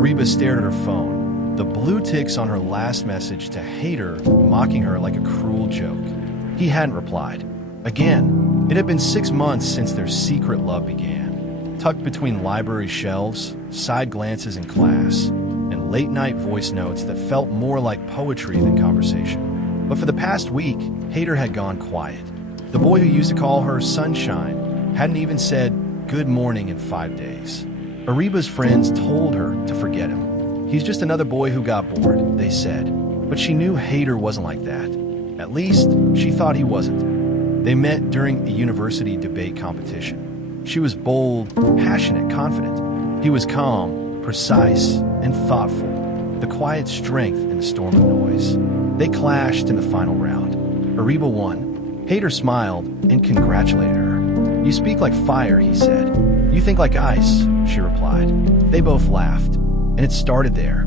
Areeba stared at her phone, the blue ticks on her last message to Haider mocking her like a cruel joke. He hadn't replied. Again, it had been 6 months since their secret love began. Tucked between library shelves, side glances in class, and late-night voice notes that felt more like poetry than conversation. But for the past week, Haider had gone quiet. The boy who used to call her Sunshine hadn't even said good morning in 5 days. Areeba's friends told her to forget him. He's just another boy who got bored, they said. But she knew Haider wasn't like that. At least, she thought he wasn't. They met during a university debate competition. She was bold, passionate, confident. He was calm, precise, and thoughtful. The quiet strength in the storm of noise. They clashed in the final round. Areeba won. Haider smiled and congratulated her. "You speak like fire," he said. "You think like ice," she replied. They both laughed, and it started there.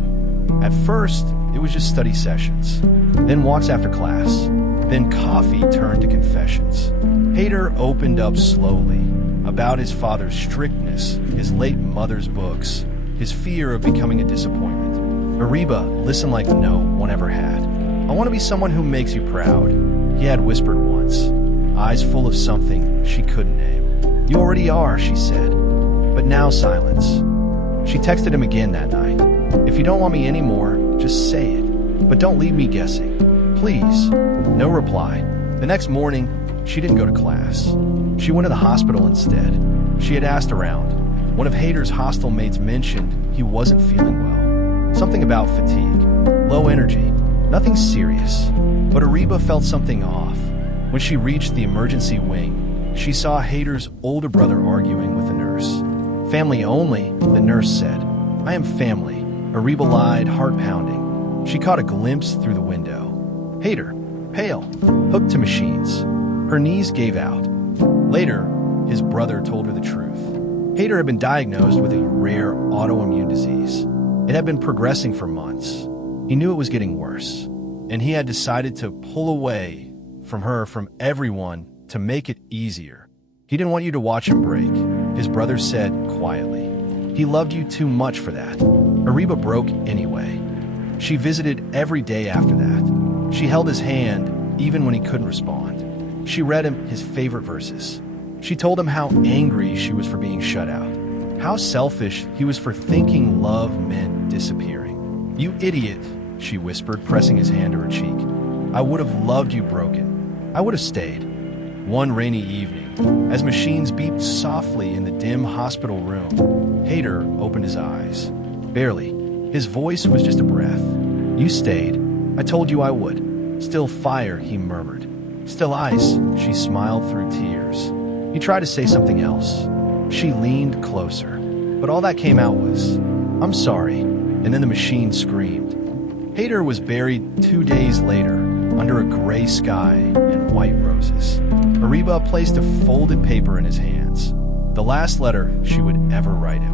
At first, it was just study sessions, then walks after class, then coffee turned to confessions. Haider opened up slowly about his father's strictness, his late mother's books, his fear of becoming a disappointment. Areeba listened like no one ever had. "I want to be someone who makes you proud," he had whispered once, eyes full of something she couldn't name. "You already are," she said. But now silence. She texted him again that night. "If you don't want me anymore, just say it. But don't leave me guessing. Please." No reply. The next morning, she didn't go to class. She went to the hospital instead. She had asked around. One of Haider's hostel mates mentioned he wasn't feeling well. Something about fatigue, low energy, nothing serious. But Areeba felt something off. When she reached the emergency wing, she saw Haider's older brother arguing with a nurse. "Family only," the nurse said. "I am family," Areeba lied, heart pounding. She caught a glimpse through the window. Haider, pale, hooked to machines. Her knees gave out. Later, his brother told her the truth. Haider had been diagnosed with a rare autoimmune disease. It had been progressing for months. He knew it was getting worse, and he had decided to pull away from her, from everyone, to make it easier. "He didn't want you to watch him break," his brother said quietly. "He loved you too much for that." Areeba broke anyway. She visited every day after that. She held his hand even when he couldn't respond. She read him his favorite verses. She told him how angry she was for being shut out, how selfish he was for thinking love meant disappearing. "You idiot," she whispered, pressing his hand to her cheek. "I would have loved you broken. I would have stayed." One rainy evening, as machines beeped softly in the dim hospital room, Haider opened his eyes. Barely. His voice was just a breath. "You stayed. I told you I would." "Still fire," he murmured. "Still ice," she smiled through tears. He tried to say something else. She leaned closer. But all that came out was, "I'm sorry," and then the machine screamed. Haider was buried 2 days later, under a gray sky and white roses. Areeba placed a folded paper in his hands, the last letter she would ever write him.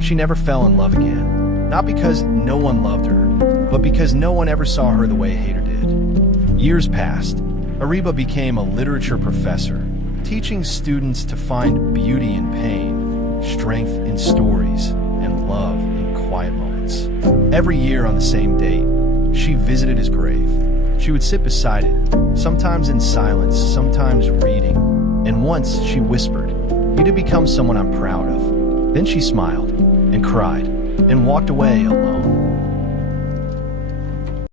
She never fell in love again, not because no one loved her, but because no one ever saw her the way Haider did. Years passed. Areeba became a literature professor, teaching students to find beauty in pain, strength in stories, and love in quiet moments. Every year on the same date, she visited his grave. She would sit beside it, sometimes in silence, sometimes reading, and once she whispered, "You did become someone I'm proud of." Then she smiled and cried and walked away alone.